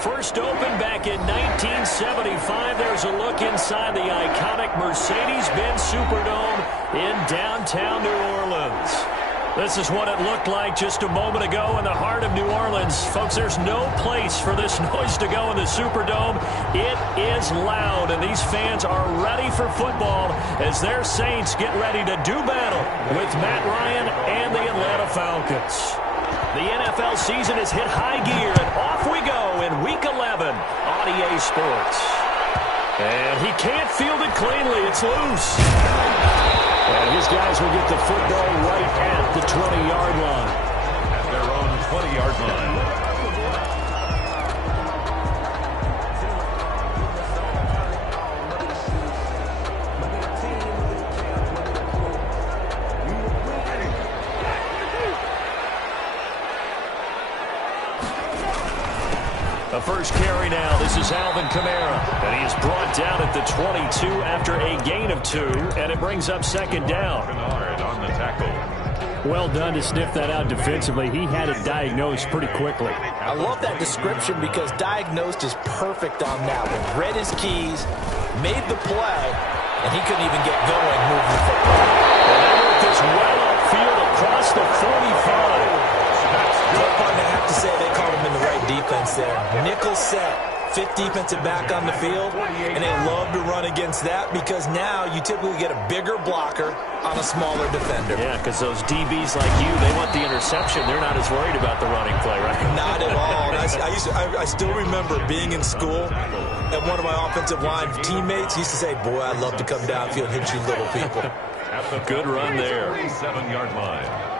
First opened back in 1975. There's a look inside the iconic Mercedes-Benz Superdome in downtown New Orleans. This is what it looked like just a moment ago in the heart of New Orleans. Folks, there's no place for this noise to go in the Superdome. It is loud, and these fans are ready for football as their Saints get ready to do battle with Matt Ryan and the Atlanta Falcons. The NFL season has hit high gear, and off we go in Week 11 on EA Sports. And he can't field it cleanly. It's loose. And his guys will get the football right at the 20-yard line. At their own 20-yard line. The first carry now. This is Alvin Kamara. And he is brought down at the 22 after a gain of 2. And it brings up second down. On the tackle. Well done to sniff that out defensively. He had it diagnosed pretty quickly. I love that description because diagnosed is perfect on that one. Read his keys, made the play, and he couldn't even get going moving the football. And they worked this well upfield across the 45. I have to say they called him in the right defense there. Nickel set, fifth defensive back on the field, and they love to run against that because now you typically get a bigger blocker on a smaller defender. Yeah, because those DBs like you, they want the interception. They're not as worried about the running play, right? Not at all. I still remember being in school, and one of my offensive line teammates used to say, boy, I'd love to come downfield and hit you little people. Good run there. 37-yard line.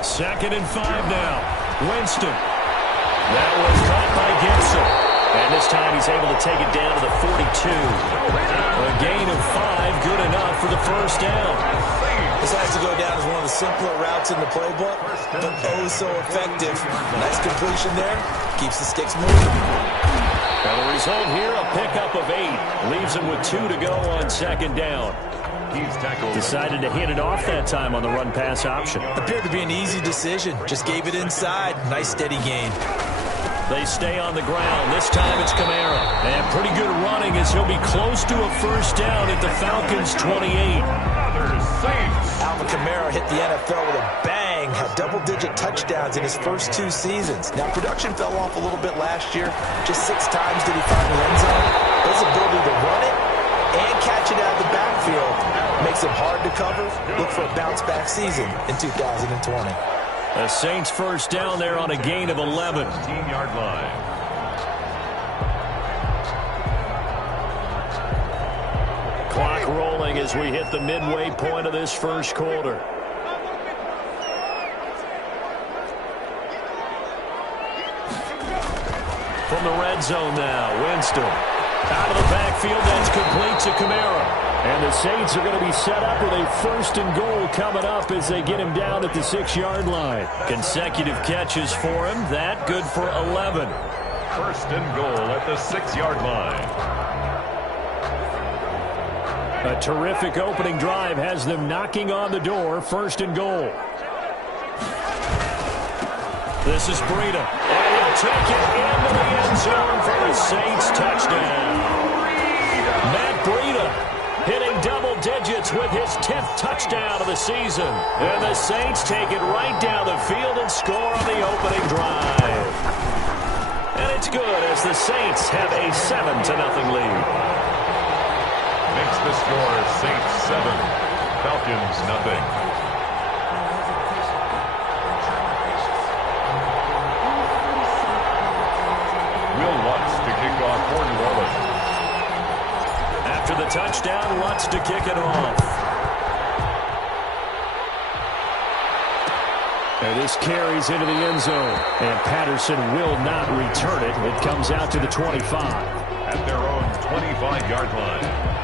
Second and 5 now. Winston. That was caught by Gibson. And this time he's able to take it down to the 42. A gain of 5, good enough for the first down. This has to go down as one of the simpler routes in the playbook, but oh so effective. Nice completion there. Keeps the sticks moving. Now the result here, a pickup of 8. Leaves him with 2 to go on second down. Decided to hit it off that time on the run-pass option. Appeared to be an easy decision. Just gave it inside. Nice steady gain. They stay on the ground. This time it's Kamara. And pretty good running as he'll be close to a first down at the Falcons' 28. Alvin Kamara hit the NFL with a bang. Had double-digit touchdowns in his first 2 seasons. Now, production fell off a little bit last year. Just 6 times did he find the end zone. His ability to run it and catch it out of the backfield makes it hard to cover. Look for a bounce-back season in 2020. The Saints first down there on a gain of 11. 15-yard line. Clock rolling as we hit the midway point of this first quarter. From the red zone now, Winston. Out of the backfield, that's complete to Kamara. And the Saints are going to be set up with a first and goal coming up as they get him down at the 6-yard line. Consecutive catches for him. That good for 11. First and goal at the 6-yard line. A terrific opening drive has them knocking on the door. First and goal. This is Breida. And he'll take it into the end zone for the Saints touchdown. Matt Breida hitting double digits with his 10th touchdown of the season. And the Saints take it right down the field and score on the opening drive. And it's good as the Saints have a 7-0 lead. Makes the score Saints 7, Falcons 0. After the touchdown, Lutz to kick it off. And this carries into the end zone. And Patterson will not return it. It comes out to the 25. At their own 25-yard line.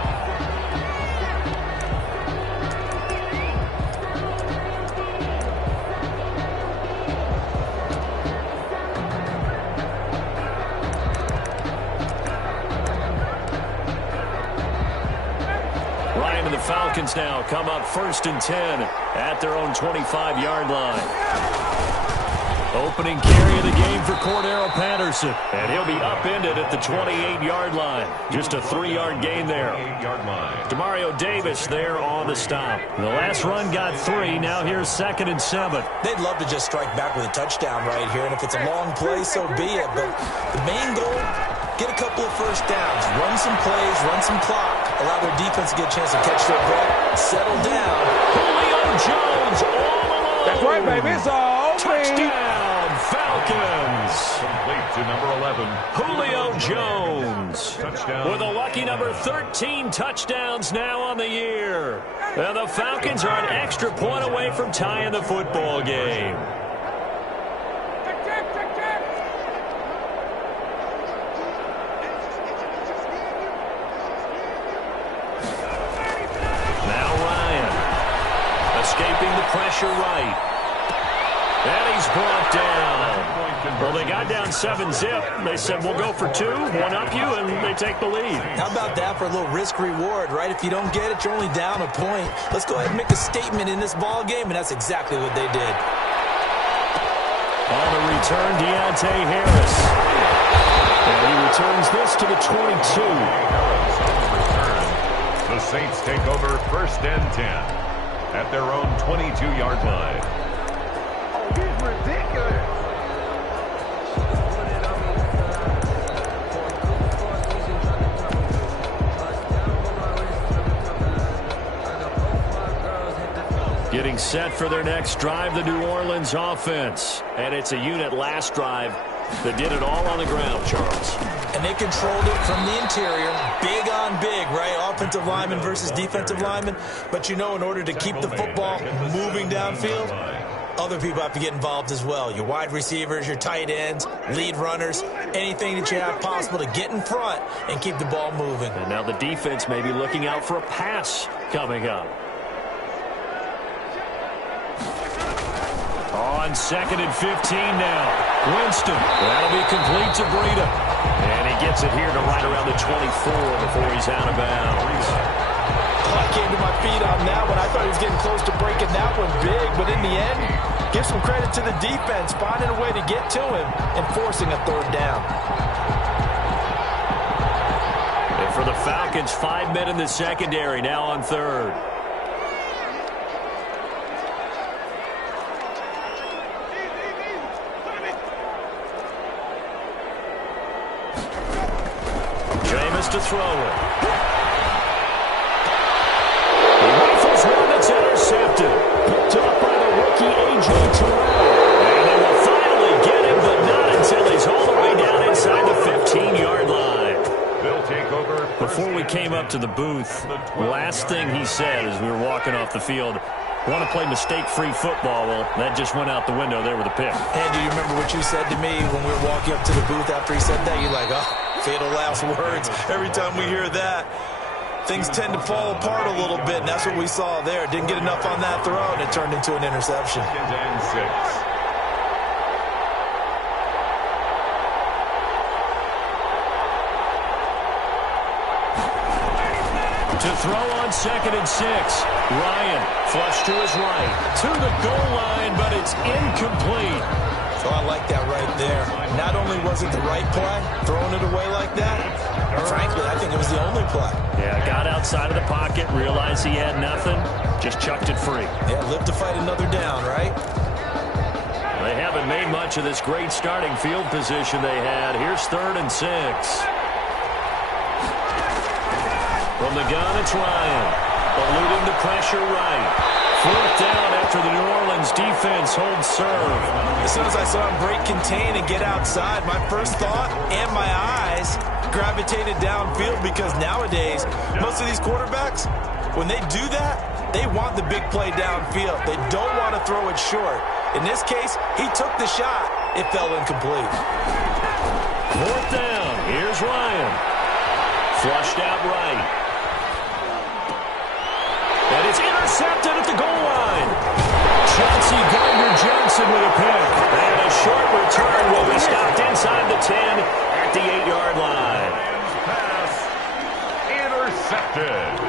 and the Falcons now come up 1st and 10 at their own 25-yard line. Opening carry of the game for Cordero Patterson. And he'll be upended at the 28-yard line. Just a 3-yard gain there. Demario Davis there on the stop. The last run got 3. Now here's 2nd and 7. They'd love to just strike back with a touchdown right here. And if it's a long play, so be it. But the main goal, get a couple of first downs. Run some plays, run some clock. Allow their defense to get a chance to catch their breath. Settle down. Julio Jones all alone. That's right, baby. It's all touchdown, Falcons. Complete to number 11. Julio Jones. Touchdown. With a lucky number 13 touchdowns now on the year. And the Falcons are an extra point away from tying the football game. Escaping the pressure right. And he's brought down. Well, they got down 7-zip. They said, we'll go for 2, one up you, and they take the lead. How about that for a little risk-reward, right? If you don't get it, you're only down a point. Let's go ahead and make a statement in this ball game, and that's exactly what they did. On the return, Deontay Harris. And he returns this to the 22. The Saints take over 1st and 10. At their own 22-yard line. Oh, he's ridiculous. Getting set for their next drive, the New Orleans offense. And it's a unit last drive that did it all on the ground, Charles. And they controlled it from the interior. Big on big, right? Offensive lineman versus defensive lineman. But you know, in order to keep the football moving downfield, other people have to get involved as well. Your wide receivers, your tight ends, lead runners, anything that you have possible to get in front and keep the ball moving. And now the defense may be looking out for a pass coming up. On 2nd and 15 now. Winston. That'll be complete to Breida. And he gets it here to right around the 24 before he's out of bounds. I came to my feet on that one. I thought he was getting close to breaking that one big. But in the end, give some credit to the defense, finding a way to get to him and forcing a 3rd down. And for the Falcons, 5 men in the secondary now on 3rd. To throw it. He rifles one that's intercepted. Picked up by the rookie A.J. Terrell. And they will finally get him, but not until he's all the way down inside the 15-yard line. They'll take over. Before we came up to the booth, last thing he said as we were walking off the field, want to play mistake-free football. Well, that just went out the window there with a pick. And do you remember what you said to me when we were walking up to the booth after he said that? You're like, oh, fatal last words. Every time we hear that, things tend to fall apart a little bit, and that's what we saw there. Didn't get enough on that throw, and it turned into an interception. 2nd and 6. To throw on 2nd and 6. Ryan flush to his right. To the goal line, but it's incomplete. So I like that right there. Not only was it the right play, throwing it away like that, but frankly, I think it was the only play. Yeah, got outside of the pocket, realized he had nothing, just chucked it free. Yeah, live to fight another down, right? They haven't made much of this great starting field position they had. Here's 3rd and 6. From the gun, it's Ryan. Eluding the pressure right. 4th down after the New Orleans defense holds serve. As soon as I saw him break contain and get outside, my first thought and my eyes gravitated downfield, because nowadays, most of these quarterbacks, when they do that, they want the big play downfield. They don't want to throw it short. In this case, he took the shot. It fell incomplete. 4th down. Here's Ryan. Flushed out right. And it's intercepted at the goal line. Chauncey Gardner-Johnson with a pick. And a short return will be stopped inside the 10 at the 8-yard line. Pass intercepted.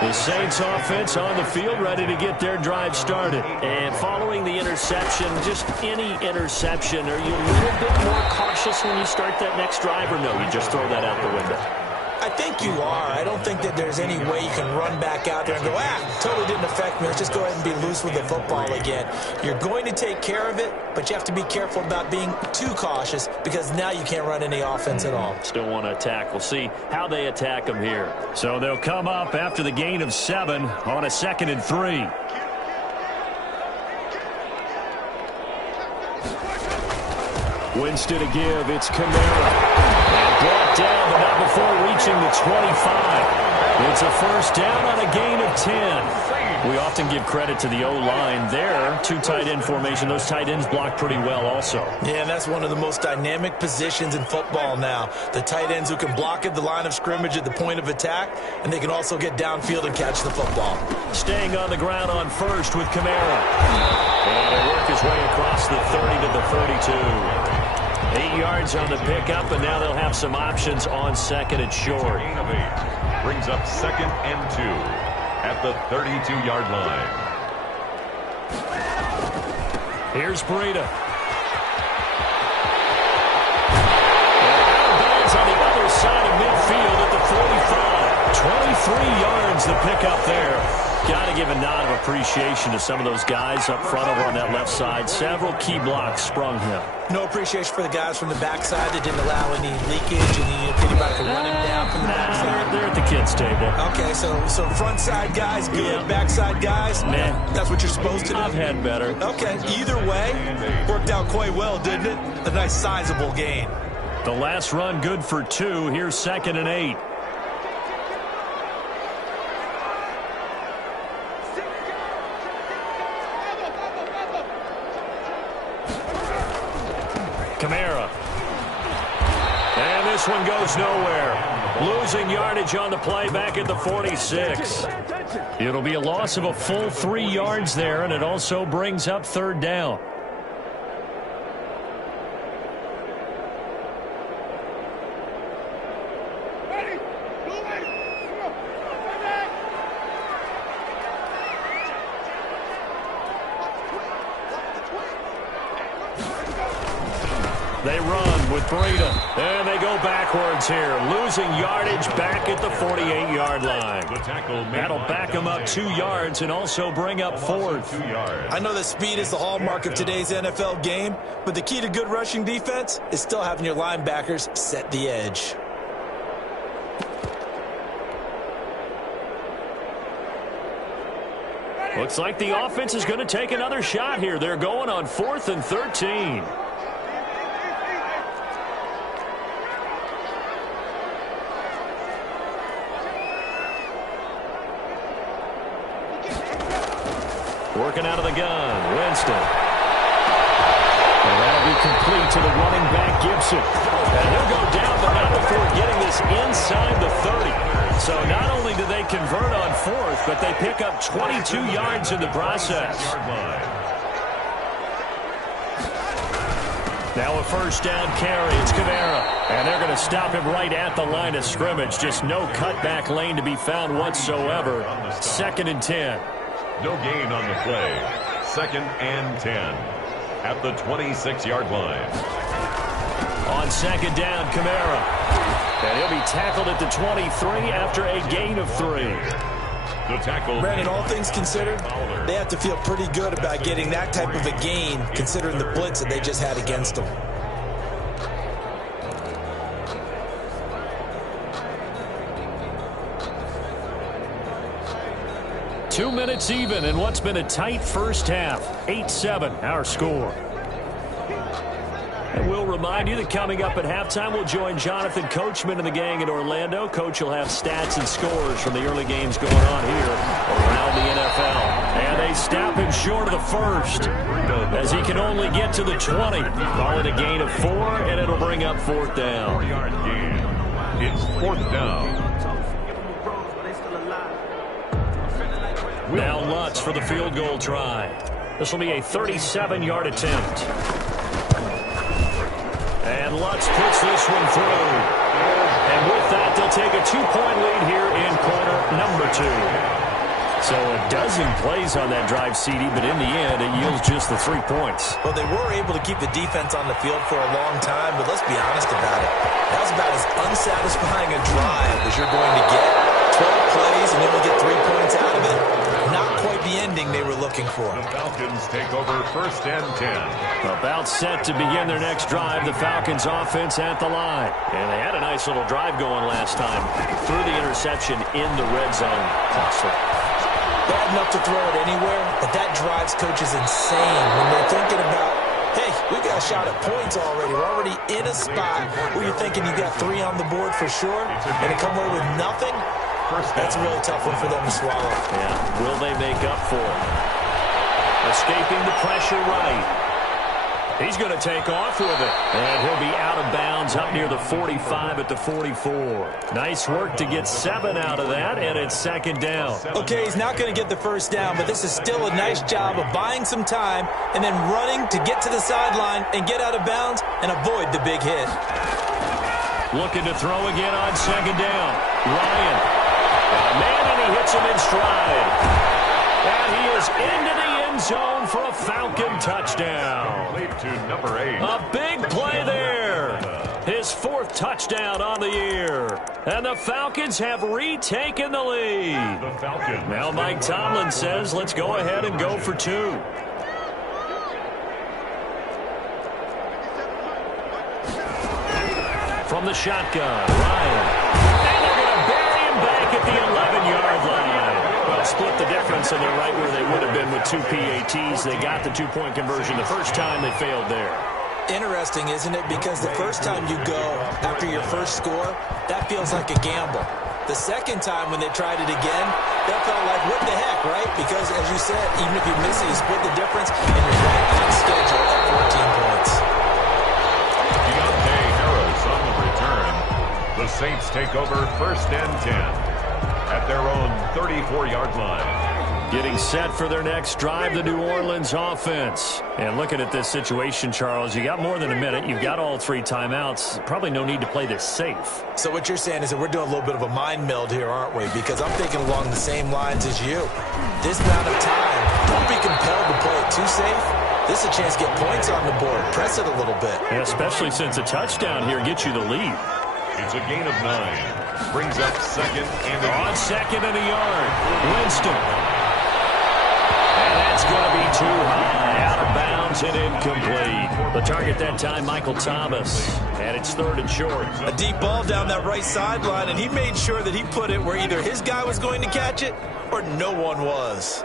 The Saints offense on the field, ready to get their drive started. And following the interception, just any interception, are you a little bit more cautious when you start that next drive, or no, you just throw that out the window? I think you are. I don't think that there's any way you can run back out there and go, totally didn't affect me. Let's just go ahead and be loose with the football again. You're going to take care of it, but you have to be careful about being too cautious because now you can't run any offense at all. Still want to attack. We'll see how they attack them here. So they'll come up after the gain of 7 on a 2nd and 3. Winston to give. It's Kamara. Brought down, but not before reaching the 25. It's a first down on a gain of 10. We often give credit to the O-line there. 2 tight end formation. Those tight ends block pretty well also. Yeah, and that's one of the most dynamic positions in football now. The tight ends who can block at the line of scrimmage at the point of attack, and they can also get downfield and catch the football. Staying on the ground on first with Kamara. And he'll work his way across the 30 to the 32. 8 yards on the pickup, and now they'll have some options on 2nd and short. Gain of 8 brings up 2nd and 2 at the 32-yard line. Here's Breida. Bands on the other side of midfield at the 45. 23 yards the pickup there. Got to give a nod of appreciation to some of those guys up front over on that left side. Several key blocks sprung him. No appreciation for the guys from the backside that didn't allow any leakage and anybody could run him down from the backside. They're at the kids' table. Okay, so front side guys good, yeah. Backside guys, that's what you're supposed to do. I've had better. Okay, either way, worked out quite well, didn't it? A nice sizable gain. The last run good for 2. Here's 2nd and 8. Kamara. And this one goes nowhere. Losing yardage on the play back at the 46. It'll be a loss of a full 3 yards there, and it also brings up 3rd down. They run with Breida, and they go backwards here, losing yardage back at the 48-yard line. That'll back them up 2 yards and also bring up 4th. I know that speed is the hallmark of today's NFL game, but the key to good rushing defense is still having your linebackers set the edge. Looks like the offense is going to take another shot here. They're going on 4th and 13. Working out of the gun, Winston. And that'll be complete to the running back, Gibson. And he'll go down, but not before getting this inside the 30. So not only do they convert on 4th, but they pick up 22 yards in the process. Now a first down carry. It's Kamara. And they're going to stop him right at the line of scrimmage. Just no cutback lane to be found whatsoever. 2nd and 10. No gain on the play. 2nd and 10 at the 26-yard line. On 2nd down, Kamara. And he'll be tackled at the 23 after a gain of 3. The tackle. Brandon, all things considered, they have to feel pretty good about getting that type of a gain considering the blitz that they just had against them. 2 minutes even in what's been a tight first half. 8-7, our score. And we'll remind you that coming up at halftime, we'll join Jonathan Coachman and the gang in Orlando. Coach will have stats and scores from the early games going on here around the NFL. And they stop him short of the first as he can only get to the 20. Call it a gain of 4, and it'll bring up 4th down. 4-yard gain. It's 4th down. Now Lutz for the field goal try. This will be a 37-yard attempt. And Lutz puts this one through. And with that, they'll take a 2-point lead here in quarter number two. So a dozen plays on that drive, CD, but in the end, it yields just the 3 points. Well, they were able to keep the defense on the field for a long time, but let's be honest about it. That was about as unsatisfying a drive as you're going to get. 12 plays and you only get 3 points out of it. Not quite the ending they were looking for. The Falcons take over first and 10. About set to begin their next drive, the Falcons offense at the line. And they had a nice little drive going last time. Threw the interception in the red zone. Costly. Bad enough to throw it anywhere, but that drives coaches insane when they're thinking about, hey, we got a shot at points already. We're already in a spot where you're thinking you got 3 on the board for sure, and to come away with nothing, that's a really tough one for them to swallow. Yeah, will they make up for it? Escaping the pressure right. He's going to take off with it. And he'll be out of bounds up near the 45 at the 44. Nice work to get 7 out of that, and it's second down. Okay, he's not going to get the first down, but this is still a nice job of buying some time and then running to get to the sideline and get out of bounds and avoid the big hit. Looking to throw again on second down. Ryan. Man, and he hits him in stride. And he is into the end zone for a Falcon touchdown. Lead to number 8. A big play there. His 4th touchdown on the year. And the Falcons have retaken the lead. The Falcons. Now Mike Tomlin says, let's go ahead and go for 2. From the shotgun, Ryan. And they're going to bury him back at the 11-yard line. Well, split the difference, and they're right where they would have been with 2 PATs. They got the 2-point conversion the first time. They failed there. Interesting, isn't it? Because the first time you go after your first score, that feels like a gamble. The second time when they tried it again, that felt like, what the heck, right? Because, as you said, even if you miss it, you split the difference, and you're right on schedule at 14 points. On the return, the Saints take over first and 10 at their own 34-yard line. Getting set for their next drive, the New Orleans offense. And looking at this situation, Charles, you got more than a minute. You've got all 3 timeouts. Probably no need to play this safe. So what you're saying is that we're doing a little bit of a mind meld here, aren't we? Because I'm thinking along the same lines as you. This amount of time, don't be compelled to play it too safe. This is a chance to get points on the board. Press it a little bit. Yeah, especially since a touchdown here gets you the lead. It's a gain of 9. Brings up second and on second and a yard. Winston. And that's going to be too high. Out of bounds and incomplete. The target that time, Michael Thomas. And it's 3rd and short. A deep ball down that right sideline, and he made sure that he put it where either his guy was going to catch it or no one was.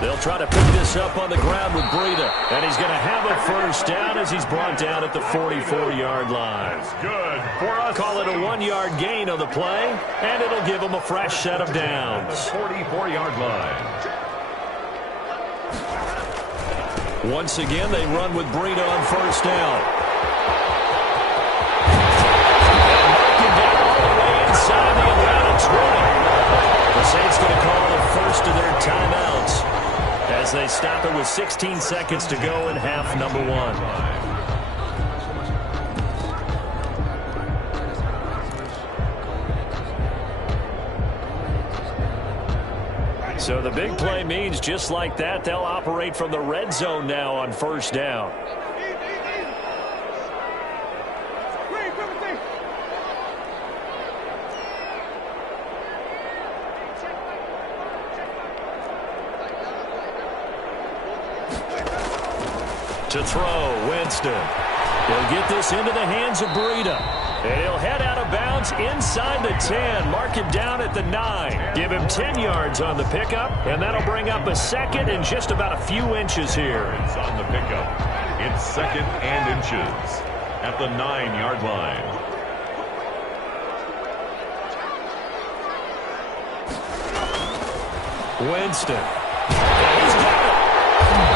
They'll try to pick this up on the ground with Breida. And he's going to have a first down as he's brought down at the 44-yard line. Good for us. Call it a 1-yard gain on the play, and it'll give him a fresh set of downs. 44-yard line. Once again, they run with Breida on first down. And down all the way inside the Atlanta 20. The Saints going to call the first of their timeouts as they stop it with 16 seconds to go in half number 1. So the big play means just like that, they'll operate from the red zone now on first down. To throw, Winston. He'll get this into the hands of Breida. And he'll head out of bounds inside the 10. Mark him down at the 9. Give him 10 yards on the pickup, and that'll bring up a second and just about a few inches here. It's on the pickup. It's second and inches at the 9-yard line. Winston. And he's got it.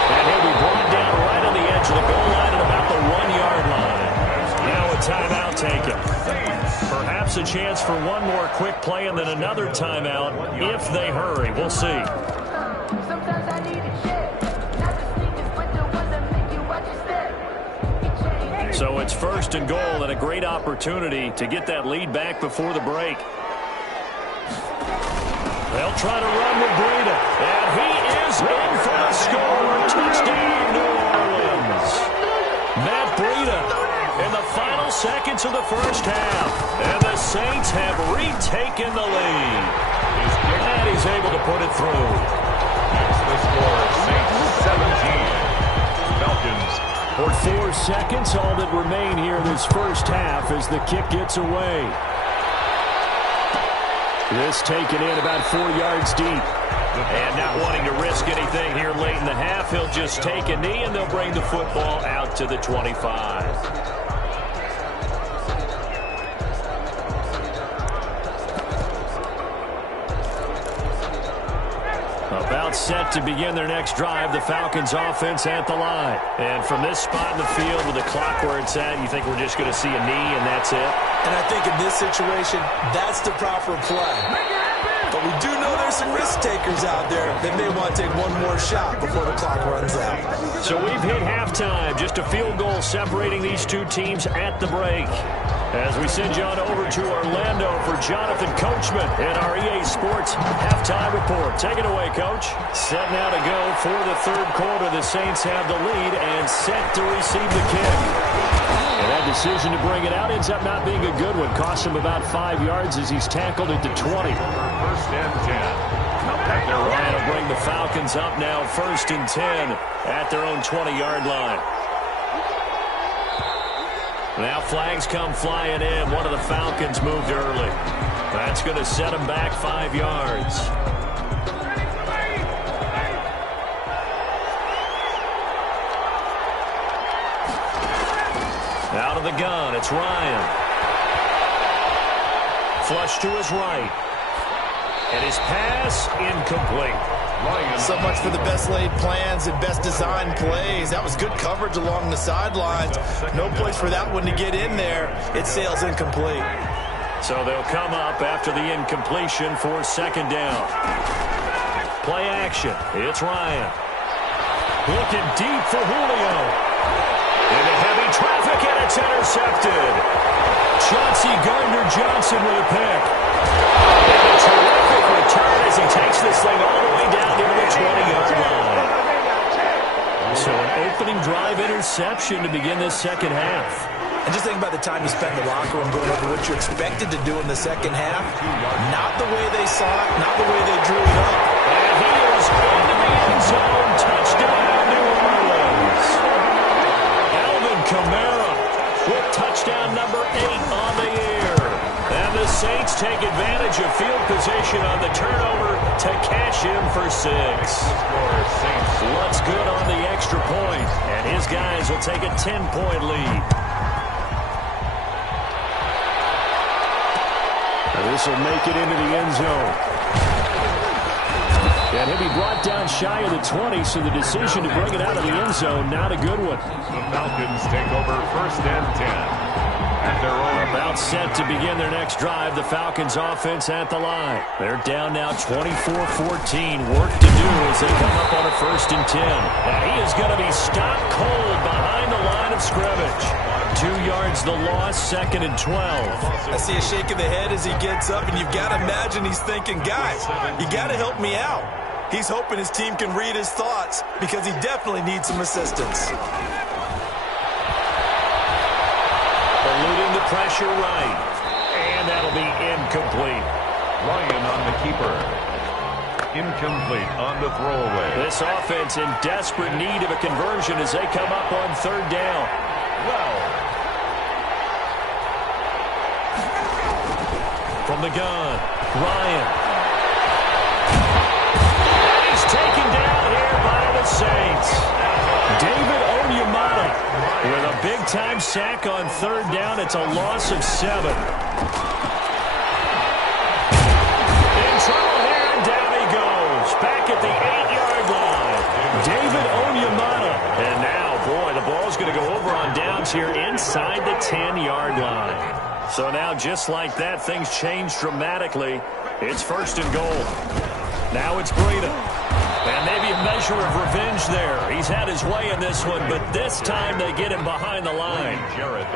And he'll be brought down right on the edge of the goal line at about the 1-yard line. Now a timeout taken. Perhaps a chance for one more quick play and then another timeout if they hurry. We'll see. So it's first and goal and a great opportunity to get that lead back before the break. They'll try to run with Breida. And he is in for the score. Touchdown, New Orleans. Matt Breida in the final seconds of the first half. And the Saints have retaken the lead. And he's able to put it through. That's the score. Saints 17. Falcons 14. 4 seconds, all that remain here in this first half as the kick gets away. This taken in about 4 yards deep. And not wanting to risk anything here late in the half, he'll just take a knee and they'll bring the football out to the 25. About set to begin their next drive, the Falcons offense at the line. And from this spot in the field with the clock where it's at, you think we're just going to see a knee and that's it? And I think in this situation, that's the proper play. But we do know there's some risk takers out there that may want to take one more shot before the clock runs out. So we've hit halftime. Just a field goal separating these two teams at the break. As we send you on over to Orlando for Jonathan Coachman in our EA Sports halftime report. Take it away, Coach. Set now to go for the third quarter. The Saints have the lead and set to receive the kick. And that decision to bring it out ends up not being a good one. Costs him about 5 yards as he's tackled at the 20. First and 10. Ryan will bring the Falcons up now first and 10 at their own 20-yard line. Now flags come flying in. One of the Falcons moved early. That's going to set them back 5 yards. Out of the gun, it's Ryan. Flush to his right. And his pass incomplete. So much for the best laid plans and best designed plays. That was good coverage along the sidelines. No place for that one to get in there. It sails incomplete. So they'll come up after the incompletion for second down. Play action. It's Ryan. Looking deep for Julio. Into heavy traffic, and it's intercepted. Chauncey Gardner-Johnson with a pick. And a terrific return as he takes this thing all the way down to the 20-yard line. So an opening drive interception to begin this second half. And just think about the time you spent in the locker room going over what you expected to do in the second half. Not the way they saw it, not the way they drew it up. And he is into the end zone. Touchdown, New Orleans. Alvin Kamara with touchdown number 8 on the year. And the Saints take advantage of field position on the turnover to cash him for 6. What's good on the extra point, and his guys will take a 10-point lead. And this will make it into the end zone. And he'll be brought down shy of the 20, so the decision to bring it out of the end zone, not a good one. The Falcons take over first and 10. About set to begin their next drive, the Falcons offense at the line. They're down now 24-14. Work to do as they come up on a first and 10. And he is going to be stopped cold behind the line of scrimmage. 2 yards the loss, second and 12. I see a shake of the head as he gets up, and you've got to imagine he's thinking, guys, you got to help me out. He's hoping his team can read his thoughts because he definitely needs some assistance. Eluding the pressure right. And that'll be incomplete. Ryan on the keeper. Incomplete on the throwaway. This offense in desperate need of a conversion as they come up on third down. Well. From the gun, Ryan. And he's taken down here by the Saints. David Onyemata with a big-time sack on third down. It's a loss of 7. In trouble here, and down he goes. Back at the 8-yard line. David Onyemata. And now, boy, the ball's going to go over on downs here inside the 10-yard line. So now, just like that, things change dramatically. It's first and goal. Now it's Breida. And maybe a measure of revenge there. He's had his way in this one, but this time they get him behind the line.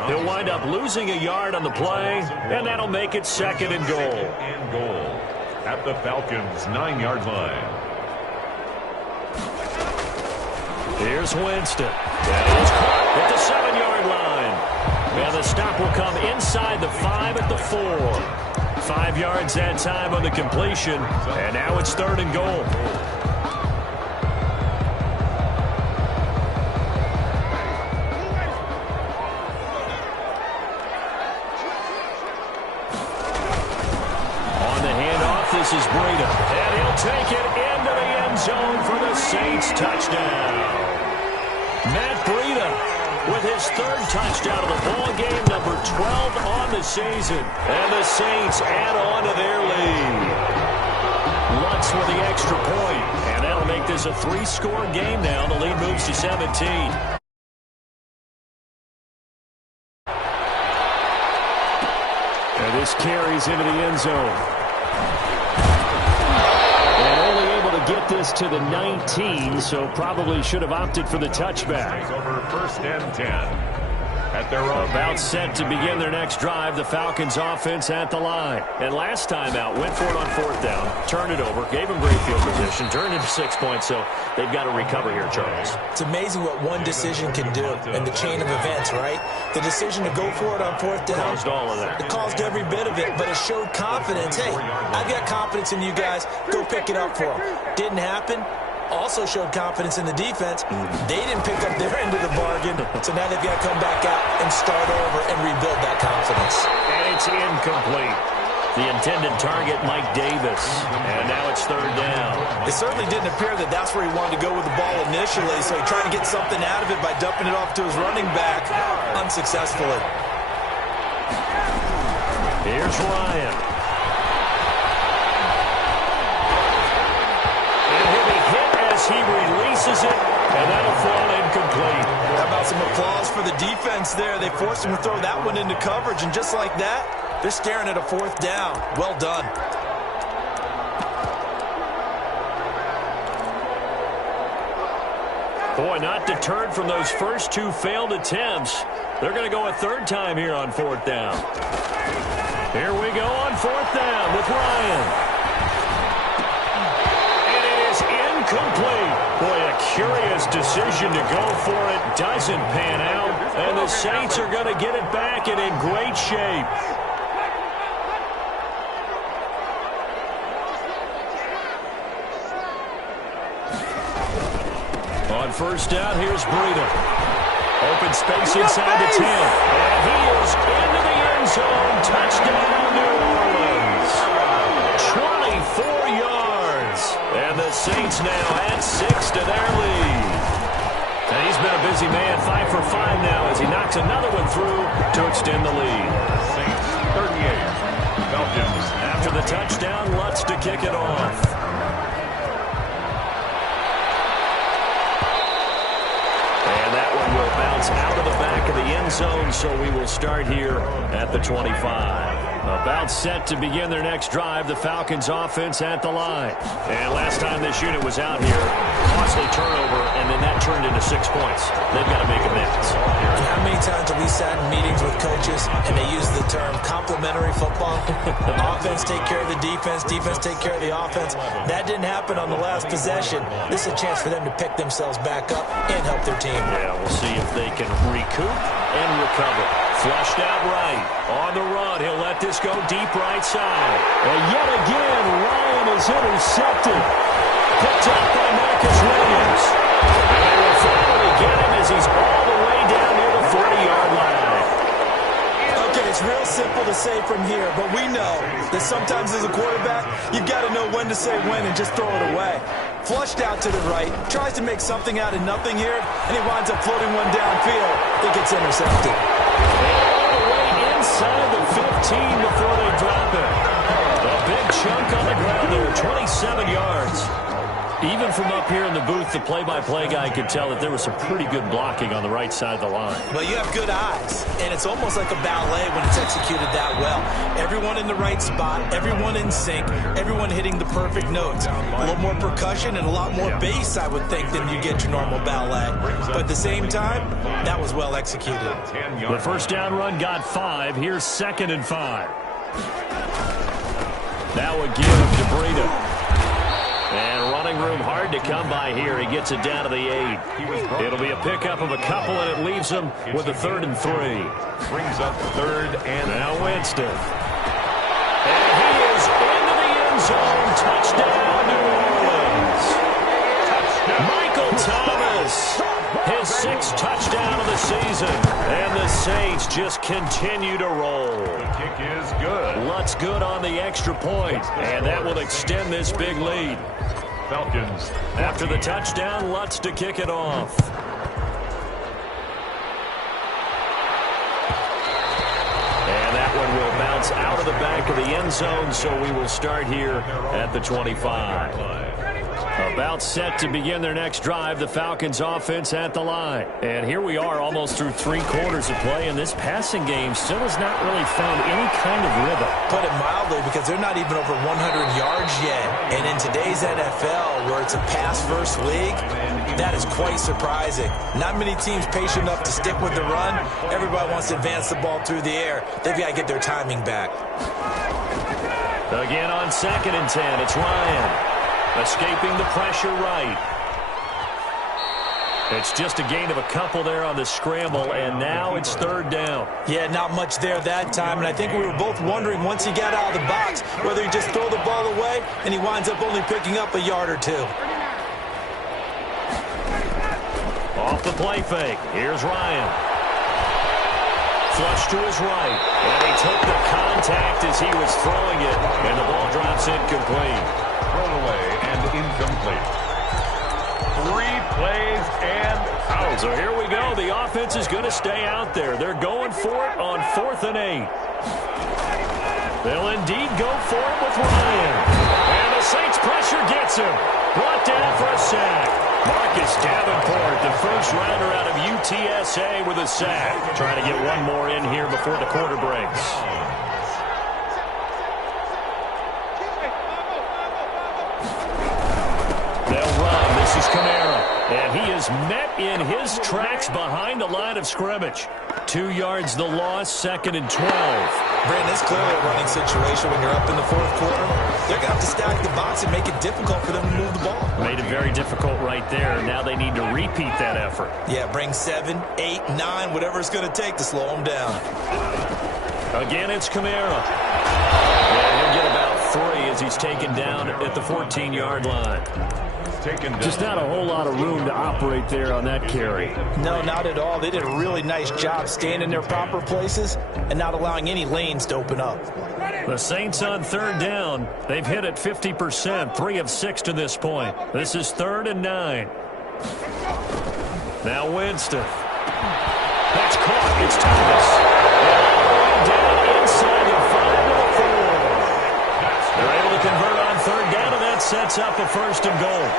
He'll wind up losing a yard on the play, and that'll make it 2nd and goal. At the Falcons' 9-yard line. Here's Winston. And he's caught at the 7-yard line. And the stop will come inside the 5 at the 4. 5 yards that time on the completion. And now it's 3rd and goal. On the handoff, this is Breida. And he'll take it into the end zone for the Saints touchdown. Matt Breida with his 3rd touchdown of the ball game, number 12 on the season. And the Saints add on to their lead. Lutz with the extra point, and that'll make this a 3-score game now. The lead moves to 17. And this carries into the end zone. And only able to get this to the 19, so probably should have opted for the touchback. Over 1st and 10. At their own about set to begin their next drive, the Falcons offense at the line. And last time out, went for it on 4th down, turned it over, gave them great field position, turned into 6 points, so they've got to recover here, Charles. It's amazing what one decision can do in the chain of events, right? The decision to go for it on 4th down. Caused all of that. It caused every bit of it, but it showed confidence. Hey, I've got confidence in you guys. Go pick it up for them. Didn't happen. Also showed confidence in the defense. They didn't pick up their end of the bargain, so now they've got to come back out and start over and rebuild that confidence. And it's incomplete. The intended target, Mike Davis. And now it's 3rd down. It certainly didn't appear that that's where he wanted to go with the ball initially, so he tried to get something out of it by dumping it off to his running back unsuccessfully. Here's Ryan. He releases it, and that'll fall incomplete. How about some applause for the defense there? They forced him to throw that one into coverage, and just like that, they're staring at a 4th down. Well done. Boy, not deterred from those first 2 failed attempts. They're going to go a 3rd time here on 4th down. Here we go on 4th down with Ryan. Complete. Boy, a curious decision to go for it. Doesn't pan out. And the Saints are going to get it back and in great shape. On 1st down, here's Breida. Open space inside the 10. And he is into the end zone. Touchdown, New Orleans. 24 yards. And the Saints now add 6 to their lead. And he's been a busy man, 5 for 5 now as he knocks another one through to extend the lead. Saints 38. Falcons. After the touchdown, Lutz to kick it off. And that one will bounce out of the back of the end zone, so we will start here at the 25. About set to begin their next drive, the Falcons offense at the line. And last time this unit was out here, costly turnover, and then that turned into 6 points. They've got to make amends. How many times have we sat in meetings with coaches and they use the term complementary football? Offense take care of the defense, defense take care of the offense. That didn't happen on the last possession. This is a chance for them to pick themselves back up and help their team. Yeah, we'll see if they can recoup and recover. Flushed out right. On the run, he'll let this go deep right side. And yet again, Ryan is intercepted. Picked up by Marcus Williams. And they will finally get him as he's all the way down near the 40-yard line. Okay, it's real simple to say from here, but we know that sometimes as a quarterback, you've got to know when to say when and just throw it away. Flushed out to the right, tries to make something out of nothing here, and he winds up floating one downfield. It gets intercepted. All the way inside the 15 before they drop it. A big chunk on the ground there, 27 yards. Even from up here in the booth, the play-by-play guy could tell that there was some pretty good blocking on the right side of the line. Well, you have good eyes, and it's almost like a ballet when it's executed that well. Everyone in the right spot, everyone in sync, everyone hitting the perfect notes. A little more percussion and a lot more bass, I would think, than you get your normal ballet. But at the same time, that was well executed. The first down run got 5. Here's 2nd and 5. That would give to Breida. And running room hard to come by here. He gets it down to the 8. It'll be a pickup of a couple, and it leaves him with a 3rd and 3. Brings up 3rd and now Winston. And he is into the end zone. Touchdown, New Orleans. Michael Thomas, his 6th touchdown of the season. And the Saints just continue to roll. The kick is good. Lutz good on the extra point, and that will extend this big lead. Falcons. After the touchdown, Lutz to kick it off. And that one will bounce out of the back of the end zone, so we will start here at the 25. About set to begin their next drive, the Falcons offense at the line. And here we are almost through 3 quarters of play, and this passing game still has not really found any kind of rhythm. Put it mildly, because they're not even over 100 yards yet. And in today's NFL, where it's a pass-first league, that is quite surprising. Not many teams patient enough to stick with the run. Everybody wants to advance the ball through the air. They've got to get their timing back. Again on 2nd and 10, it's Ryan. Escaping the pressure right. It's just a gain of a couple there on the scramble, and now it's 3rd down. Yeah, not much there that time, and I think we were both wondering once he got out of the box whether he just throw the ball away, and he winds up only picking up a yard or 2. Off the play fake. Here's Ryan. Flush to his right, and he took the contact as he was throwing it, and the ball drops incomplete. Thrown away and incomplete. 3 plays and out. So here we go. The offense is going to stay out there. They're going for it on 4th and 8. They'll indeed go for it with Ryan. And the Saints pressure gets him. Brought down for a sack. Marcus Davenport, the first rounder out of UTSA with a sack. Trying to get one more in here before the quarter breaks. They'll run. This is Kamara. And he is met in his tracks behind the line of scrimmage. 2 yards the loss, 2nd and 12. Brandon, it's clearly a running situation when you're up in the 4th quarter. They're going to have to stack the box and make it difficult for them to move the ball. Made it very difficult right there. Now they need to repeat that effort. Yeah, bring 7, 8, 9, whatever it's going to take to slow them down. Again, it's Kamara. And he'll get about 3 as he's taken down at the 14-yard line. Just not a whole lot of room to operate there on that carry. No, not at all. They did a really nice job staying in their proper places and not allowing any lanes to open up. The Saints on 3rd down. They've hit it 50%, 3 of 6 to this point. This is 3rd and 9. Now Winston. That's caught. It's Thomas. Down inside the 5 to the 4. They're able to convert on 3rd down, and that sets up a 1st and goal.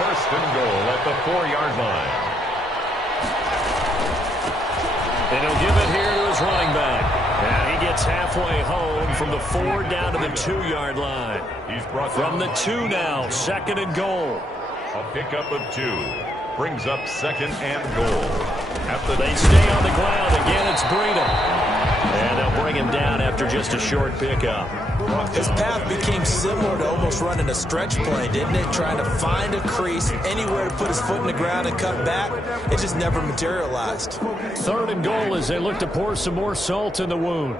1st and goal at the 4-yard line. And he'll give it here to his running back. And he gets halfway home from the 4 down to the 2-yard line. He's brought from the 2 now, 2nd and goal. A pickup of 2. Brings up 2nd and goal. They stay on the ground. Again, it's Breida. And they'll bring him down after just a short pickup. His path became similar to almost running a stretch play, didn't it? Trying to find a crease, anywhere to put his foot in the ground and cut back. It just never materialized. 3rd and goal as they look to pour some more salt in the wound.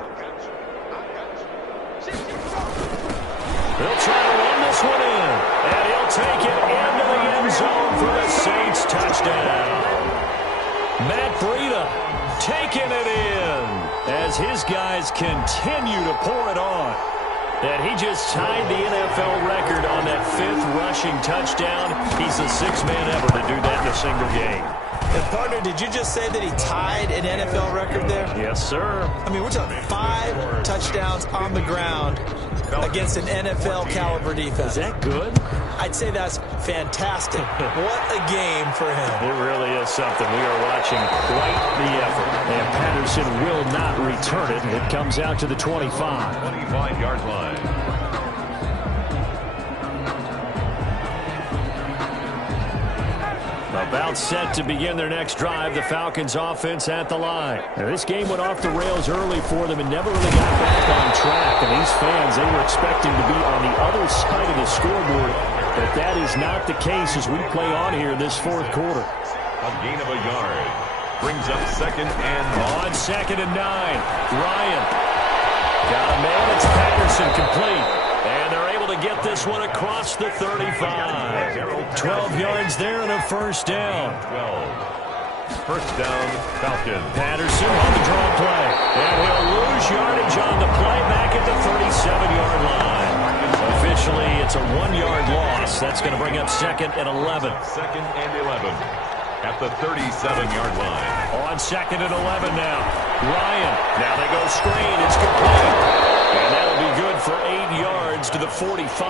They'll try to run this one in. And he'll take it into the end zone for the Saints touchdown. Matt Breida taking it in as his guys continue to pour it on. And he just tied the NFL record on that 5th rushing touchdown. He's the 6th man ever to do that in a single game. And partner, did you just say that he tied an NFL record there? Yes, sir. I mean, we're talking 5 touchdowns on the ground against an NFL caliber defense. Is that good? I'd say that's fantastic. What a game for him. It really is something. We are watching quite the effort. And Patterson will not return it. It comes out to the 25. 25-yard line. About set to begin their next drive, the Falcons offense at the line. Now, this game went off the rails early for them and never really got back on track. And these fans, they were expecting to be on the other side of the scoreboard. But that is not the case as we play on here in this fourth quarter. A gain of a yard. Brings up second and... On 2nd and 9, Ryan. Got a man, it's Patterson, complete. And they're able to get this one across the 35. 12 yards there and a first down. 12. First down, Falcons. Patterson on the draw play. And he'll lose yardage on the play back at the 37-yard line. Officially, it's a 1-yard loss. That's going to bring up 2nd and 11. 2nd and 11 at the 37-yard line. On 2nd and 11 now. Ryan. Now they go screen. It's complete. And that'll be good for 8 yards to the 45.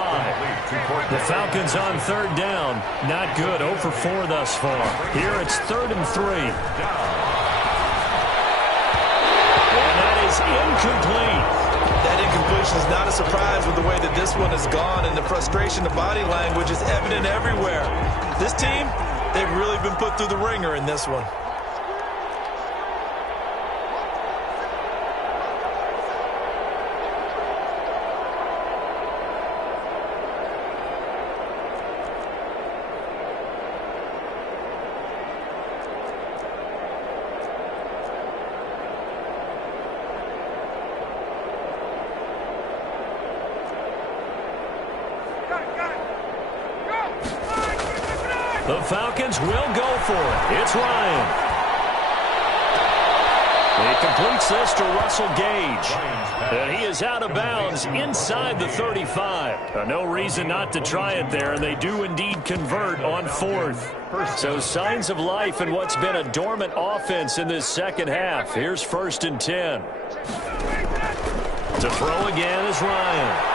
The Falcons on 3rd down. Not good. 0 for 4 thus far. Here it's 3rd and 3. And that is incomplete. That incompletion is not a surprise with the way that this one has gone, and the frustration, the body language is evident everywhere. This team, they've really been put through the ringer in this one. The Falcons will go for it. It's Ryan. He completes this to Russell Gage. And he is out of bounds inside the 35. No reason not to try it there, and they do indeed convert on 4th. So signs of life in what's been a dormant offense in this second half. Here's 1st and 10. To throw again is Ryan.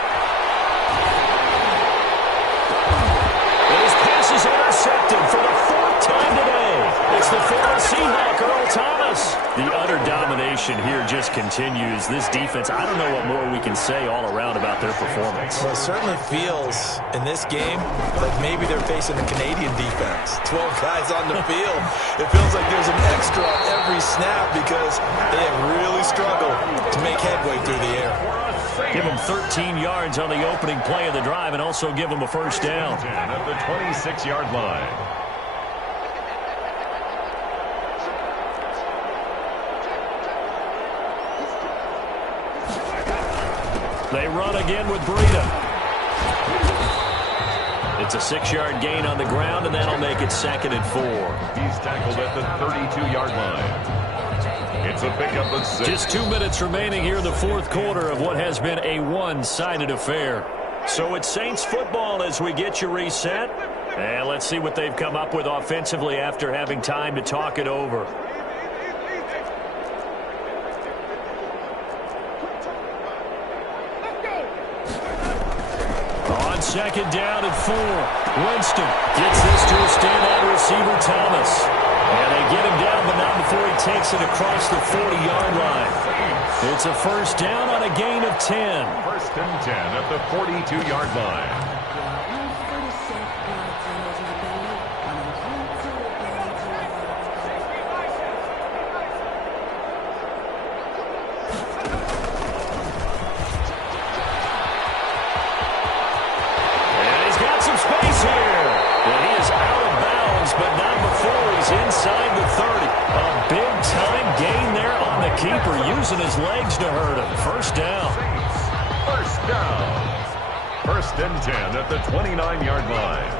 Intercepted for the 4th time today. It's the former Seahawk, Earl Thomas. The utter domination here just continues. This defense, I don't know what more we can say all around about their performance. Well, it certainly feels in this game like maybe they're facing a Canadian defense. 12 guys on the field. It feels like there's an extra on every snap because they have really struggled to make headway through the air. Give them 13 yards on the opening play of the drive and also give them a first down. At the 26-yard line. They run again with Breida. It's a 6-yard gain on the ground, and that'll make it 2nd and 4. He's tackled at the 32-yard line. It's a pickup of 6. Just 2 minutes remaining here in the fourth quarter of what has been a one-sided affair. So it's Saints football as we get you reset. And let's see what they've come up with offensively after having time to talk it over. On 2nd down and 4. Winston gets this to a standout receiver, Thomas. And they get him down, but not before he takes it across the 40-yard line. It's a first down on a gain of 10. 1st and 10 at the 42-yard line. And he's got some space here. And he is out of bounds, but not before he's inside the 30. A big-time gain there on the keeper, using his legs to hurt him. First down. First down. 1st and 10 at the 29-yard line.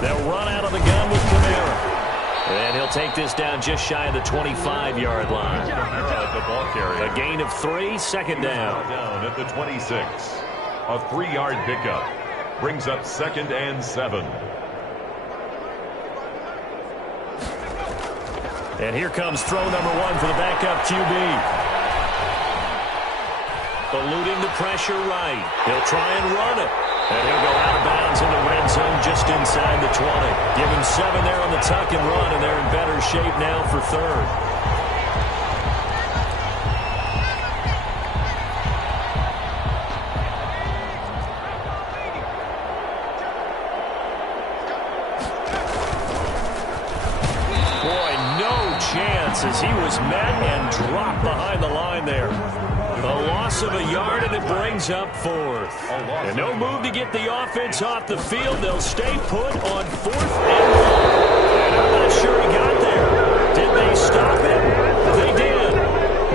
They'll run out of the gun with Kamara. And he'll take this down just shy of the 25-yard line. The ball carrier. A gain of 3, 2nd down. Down at the 26. A 3-yard pickup. Brings up 2nd and 7. And here comes throw number 1 for the backup QB. Eluding the pressure right. He'll try and run it. And he'll go out of bounds in the red zone just inside the 20. Give him 7 there on the tuck and run, and they're in better shape now for third. Boy, no chance as he was met and dropped behind the line there. A loss of a yard, and it brings up fourth. And no move to get the offense off the field. They'll stay put on 4th and 1. And I'm not sure he got there. Did they stop him? They did.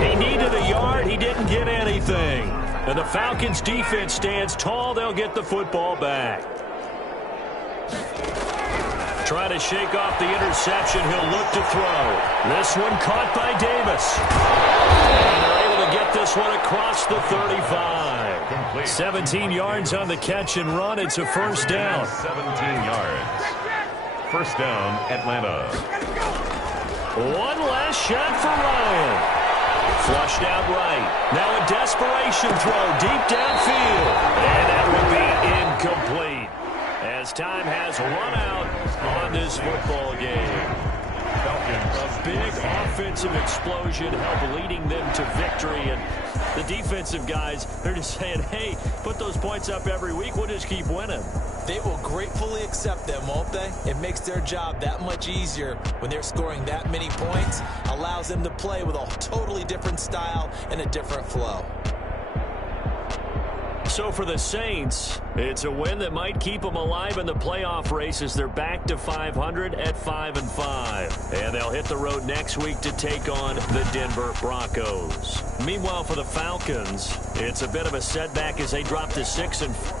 He needed a yard. He didn't get anything. And the Falcons' defense stands tall. They'll get the football back. Trying to shake off the interception. He'll look to throw. This one caught by Davis. And they're able to get this one across the 35. Complete. 17 yards on the catch and run. It's a first down. 17 yards. First down, Atlanta. One last shot for Ryan. Flushed out right. Now a desperation throw deep downfield. And that will be incomplete, as time has run out on this football game. A big offensive explosion helped leading them to victory. And the defensive guys, they're just saying, hey, put those points up every week. We'll just keep winning. They will gratefully accept them, won't they? It makes their job that much easier when they're scoring that many points. Allows them to play with a totally different style and a different flow. So for the Saints, it's a win that might keep them alive in the playoff race as they're back to 500 at 5-5. And they'll hit the road next week to take on the Denver Broncos. Meanwhile, for the Falcons, it's a bit of a setback as they drop to 6-4.